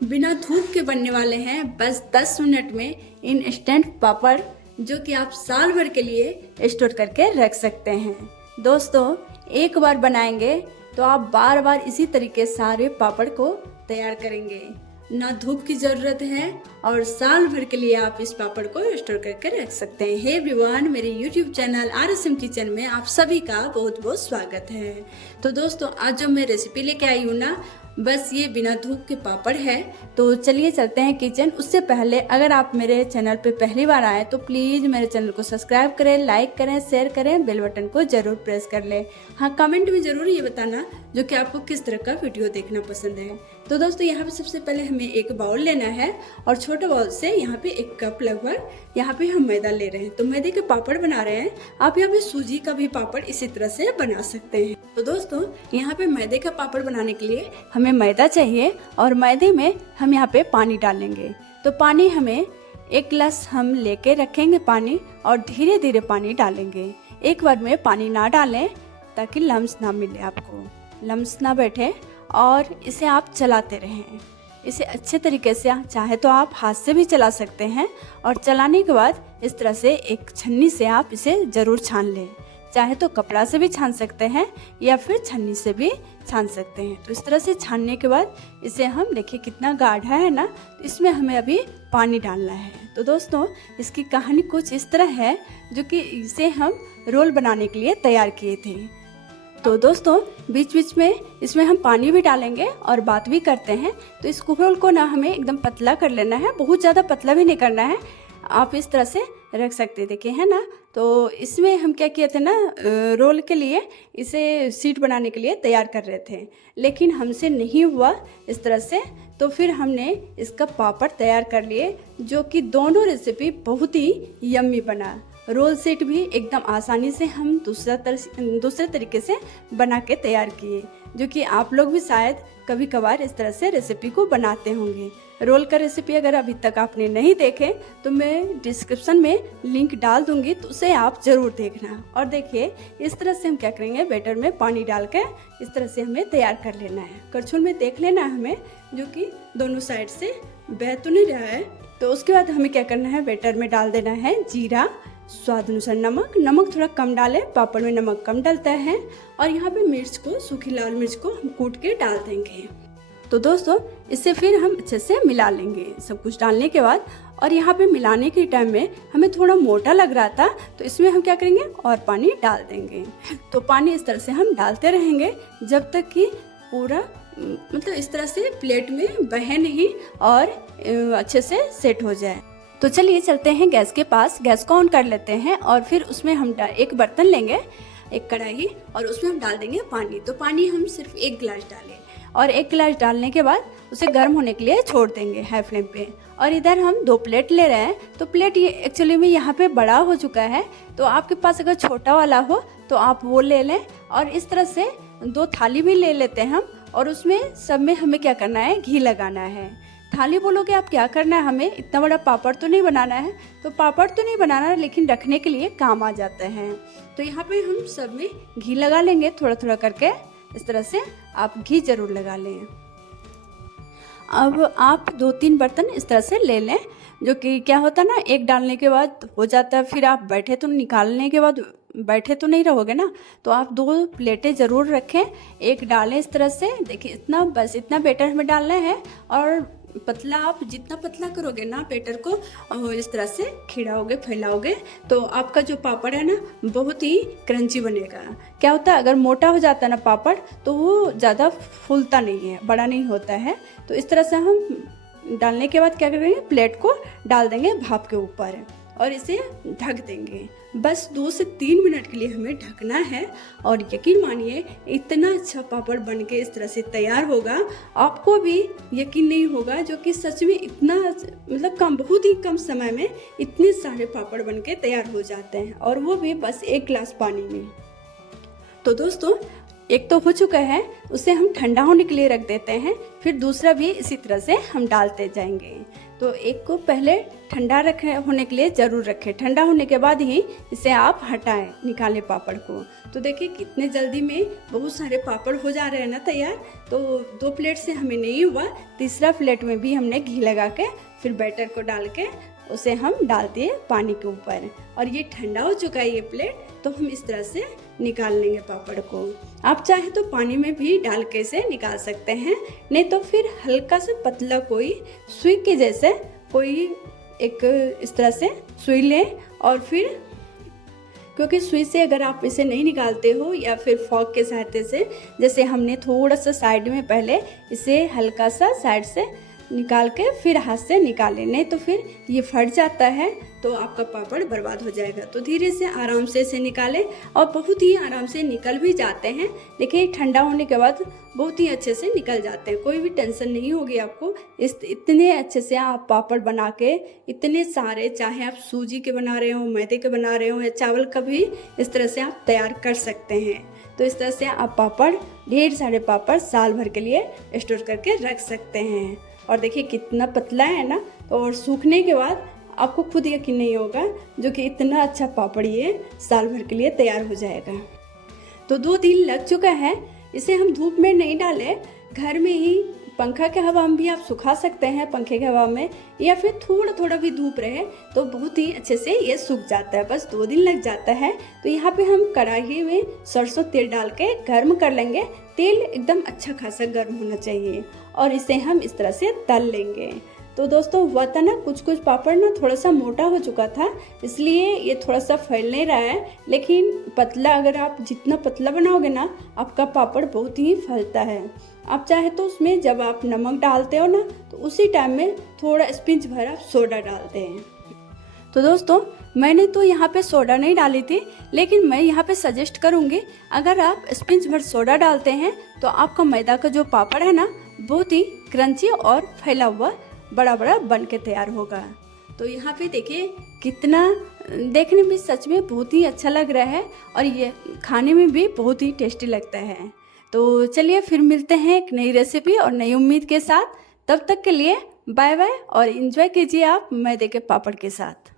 बिना धूप के बनने वाले हैं बस 10 मिनट में इंस्टेंट पापड़, जो कि आप साल भर के लिए स्टोर करके रख सकते हैं। दोस्तों, एक बार बनाएंगे तो आप बार बार इसी तरीके सारे पापड़ को तैयार करेंगे। ना धूप की ज़रूरत है और साल भर के लिए आप इस पापड़ को स्टोर करके रख सकते हैं। हे एवरीवन, मेरे यूट्यूब चैनल RSM किचन में आप सभी का बहुत बहुत स्वागत है। तो दोस्तों, आज जो मैं रेसिपी लेके आई हूँ ना, बस ये बिना धूप के पापड़ है। तो चलिए चलते हैं किचन। उससे पहले अगर आप मेरे चैनल पे पहली बार आए तो प्लीज़ मेरे चैनल को सब्सक्राइब करें, लाइक करें, शेयर करें, बेल बटन को ज़रूर प्रेस कर लें। हाँ, कमेंट में ज़रूर ये बताना जो कि आपको किस तरह का वीडियो देखना पसंद है। तो दोस्तों, यहाँ पे सबसे पहले हमें एक बाउल लेना है और छोटे बाउल से यहाँ पे 1 कप लगभग यहाँ पे हम मैदा ले रहे हैं। तो मैदे के पापड़ बना रहे हैं। आप यहाँ पे सूजी का भी पापड़ इसी तरह से बना सकते हैं। तो दोस्तों, यहाँ पे मैदे का पापड़ बनाने के लिए हमें मैदा चाहिए और मैदे में हम यहाँ पे पानी डालेंगे। तो पानी हमें 1 गिलास हम लेके रखेंगे पानी, और धीरे धीरे पानी डालेंगे। एक बार में पानी ना डालें ताकि लम्स ना मिले, आपको लम्स ना बैठे, और इसे आप चलाते रहें। इसे अच्छे तरीके से, चाहे तो आप हाथ से भी चला सकते हैं, और चलाने के बाद इस तरह से एक छन्नी से आप इसे ज़रूर छान लें। चाहे तो कपड़ा से भी छान सकते हैं या फिर छन्नी से भी छान सकते हैं। तो इस तरह से छानने के बाद इसे हम, देखिए कितना गाढ़ा है ना, तो इसमें हमें अभी पानी डालना है। तो दोस्तों, इसकी कहानी कुछ इस तरह है, जो कि इसे हम रोल बनाने के लिए तैयार किए थे। तो दोस्तों, बीच बीच में इसमें हम पानी भी डालेंगे और बात भी करते हैं। तो इस रोल को ना हमें एकदम पतला कर लेना है, बहुत ज़्यादा पतला भी नहीं करना है। आप इस तरह से रख सकते, देखिए है ना। तो इसमें हम क्या किए थे ना, रोल के लिए इसे शीट बनाने के लिए तैयार कर रहे थे, लेकिन हमसे नहीं हुआ इस तरह से। तो फिर हमने इसका पापड़ तैयार कर लिए, जो कि दोनों रेसिपी बहुत ही यम्मी बना। रोल सेट भी एकदम आसानी से हम दूसरे तरीके से बना के तैयार किए, जो कि आप लोग भी शायद कभी कभार इस तरह से रेसिपी को बनाते होंगे। रोल का रेसिपी अगर अभी तक आपने नहीं देखे तो मैं डिस्क्रिप्शन में लिंक डाल दूंगी, तो उसे आप ज़रूर देखना। और देखिए, इस तरह से हम क्या करेंगे, बैटर में पानी डाल के इस तरह से हमें तैयार कर लेना है। करछुल में देख लेना है हमें, जो कि दोनों साइड से बह तो नहीं रहा है। तो उसके बाद हमें क्या करना है, बैटर में डाल देना है जीरा, स्वाद अनुसार नमक थोड़ा कम डालें, पापड़ में नमक कम डलता है। और यहाँ पे मिर्च को, सूखी लाल मिर्च को हम कूट के डाल देंगे। तो दोस्तों, इससे फिर हम अच्छे से मिला लेंगे सब कुछ डालने के बाद। और यहाँ पे मिलाने के टाइम में हमें थोड़ा मोटा लग रहा था, तो इसमें हम क्या करेंगे, और पानी डाल देंगे। तो पानी इस तरह से हम डालते रहेंगे जब तक कि पूरा मतलब इस तरह से प्लेट में बहे नहीं और अच्छे से सेट हो जाए। तो चलिए चलते हैं गैस के पास, गैस को ऑन कर लेते हैं, और फिर उसमें हम एक बर्तन लेंगे, एक कढ़ाई, और उसमें हम डाल देंगे पानी। तो पानी हम सिर्फ 1 गिलास डालें, और 1 गिलास डालने के बाद उसे गर्म होने के लिए छोड़ देंगे हाई फ्लेम पे। और इधर हम 2 प्लेट ले रहे हैं। तो प्लेट ये एक्चुअली में यहाँ पे बड़ा हो चुका है, तो आपके पास अगर छोटा वाला हो तो आप वो ले लें। और इस तरह से 2 थाली भी ले लेते हैं हम, और उसमें सब में हमें क्या करना है, घी लगाना है। थाली बोलोगे आप, क्या करना है, हमें इतना बड़ा पापड़ तो नहीं बनाना है। तो पापड़ तो नहीं बनाना है, लेकिन रखने के लिए काम आ जाते हैं। तो यहाँ पे हम सब में घी लगा लेंगे, थोड़ा थोड़ा करके इस तरह से आप घी जरूर लगा लें। अब आप 2-3 बर्तन इस तरह से ले लें, जो कि क्या होता है ना, एक डालने के बाद हो जाता है, फिर आप बैठे तो निकालने के बाद बैठे तो नहीं रहोगे ना। तो आप 2 प्लेटें ज़रूर रखें, एक डालें इस तरह से। देखिए इतना, बस इतना बैटर हमें डालना है। और पतला, आप जितना पतला करोगे ना बैटर को, इस तरह से खिलाओगे, फैलाओगे, तो आपका जो पापड़ है ना बहुत ही क्रंची बनेगा। क्या होता है, अगर मोटा हो जाता है ना पापड़, तो वो ज़्यादा फूलता नहीं है, बड़ा नहीं होता है। तो इस तरह से हम डालने के बाद क्या करेंगे, प्लेट को डाल देंगे भाप के ऊपर, और इसे ढक देंगे। बस 2 से 3 मिनट के लिए हमें ढकना है। और यकीन मानिए, इतना अच्छा पापड़ बनके इस तरह से तैयार होगा, आपको भी यकीन नहीं होगा, जो कि सच में इतना, मतलब बहुत ही कम समय में इतने सारे पापड़ बनके तैयार हो जाते हैं, और वो भी बस 1 गिलास पानी में। तो दोस्तों, एक तो हो चुका है, उसे हम ठंडा होने के लिए रख देते हैं, फिर दूसरा भी इसी तरह से हम डालते जाएंगे। तो एक को पहले ठंडा रखे होने के लिए ज़रूर रखें। ठंडा होने के बाद ही इसे आप हटाएं, निकालें पापड़ को। तो देखिए कितने जल्दी में बहुत सारे पापड़ हो जा रहे हैं ना तैयार। तो 2 प्लेट से हमें नहीं हुआ, तीसरा प्लेट में भी हमने घी लगा के फिर बैटर को डाल के उसे हम डाल दिए पानी के ऊपर। और ये ठंडा हो चुका है ये प्लेट, तो हम इस तरह से निकाल लेंगे पापड़ को। आप चाहे तो पानी में भी डाल के इसे निकाल सकते हैं, नहीं तो फिर हल्का सा पतला कोई सुई के जैसे कोई एक इस तरह से सुई लें। और फिर क्योंकि सुई से अगर आप इसे नहीं निकालते हो या फिर फॉक के सहायता से, जैसे हमने थोड़ा सा साइड में पहले इसे हल्का सा साइड से निकाल के फिर हाथ से निकालें, नहीं तो फिर ये फट जाता है तो आपका पापड़ बर्बाद हो जाएगा। तो धीरे से आराम से इसे निकालें और बहुत ही आराम से निकल भी जाते हैं। देखिए ठंडा होने के बाद बहुत ही अच्छे से निकल जाते हैं, कोई भी टेंशन नहीं होगी आपको। इतने अच्छे से आप पापड़ बना के इतने सारे, चाहे आप सूजी के बना रहे हो, मैदे के बना रहे हो या चावल का भी, इस तरह से आप तैयार कर सकते हैं। तो इस तरह से आप पापड़, ढेर सारे पापड़ साल भर के लिए स्टोर करके रख सकते हैं। और देखिए कितना पतला है ना, और सूखने के बाद आपको खुद यकीन नहीं होगा जो कि इतना अच्छा पापड़ ये साल भर के लिए तैयार हो जाएगा। तो 2 दिन लग चुका है। इसे हम धूप में नहीं डालें, घर में ही पंखा के हवा में भी आप सुखा सकते हैं, पंखे के हवा में, या फिर थोड़ा थोड़ा भी धूप रहे तो बहुत ही अच्छे से ये सूख जाता है। बस 2 दिन लग जाता है। तो यहाँ पे हम कढ़ाई में सरसों तेल डाल के गर्म कर लेंगे। तेल एकदम अच्छा खासा गर्म होना चाहिए और इसे हम इस तरह से तल लेंगे। तो दोस्तों हुआ था ना, कुछ कुछ पापड़ ना थोड़ा सा मोटा हो चुका था, इसलिए ये थोड़ा सा फैल नहीं रहा है। लेकिन पतला, अगर आप जितना पतला बनाओगे ना, आपका पापड़ बहुत ही फैलता है। आप चाहे तो उसमें जब आप नमक डालते हो ना, तो उसी टाइम में थोड़ा स्पिंच भर आप सोडा डालते हैं। तो दोस्तों मैंने तो यहाँ पे सोडा नहीं डाली थी, लेकिन मैं यहाँ पे सजेस्ट करूँगी, अगर आप स्पिंच भर सोडा डालते हैं तो आपका मैदा का जो पापड़ है ना, बहुत ही क्रंची और फैला हुआ बड़ा बड़ा बन के तैयार होगा। तो यहाँ पे देखिए कितना देखने में सच में बहुत ही अच्छा लग रहा है और ये खाने में भी बहुत ही टेस्टी लगता है। तो चलिए फिर मिलते हैं एक नई रेसिपी और नई उम्मीद के साथ। तब तक के लिए बाय बाय और एंजॉय कीजिए आप मैदे के पापड़ के साथ।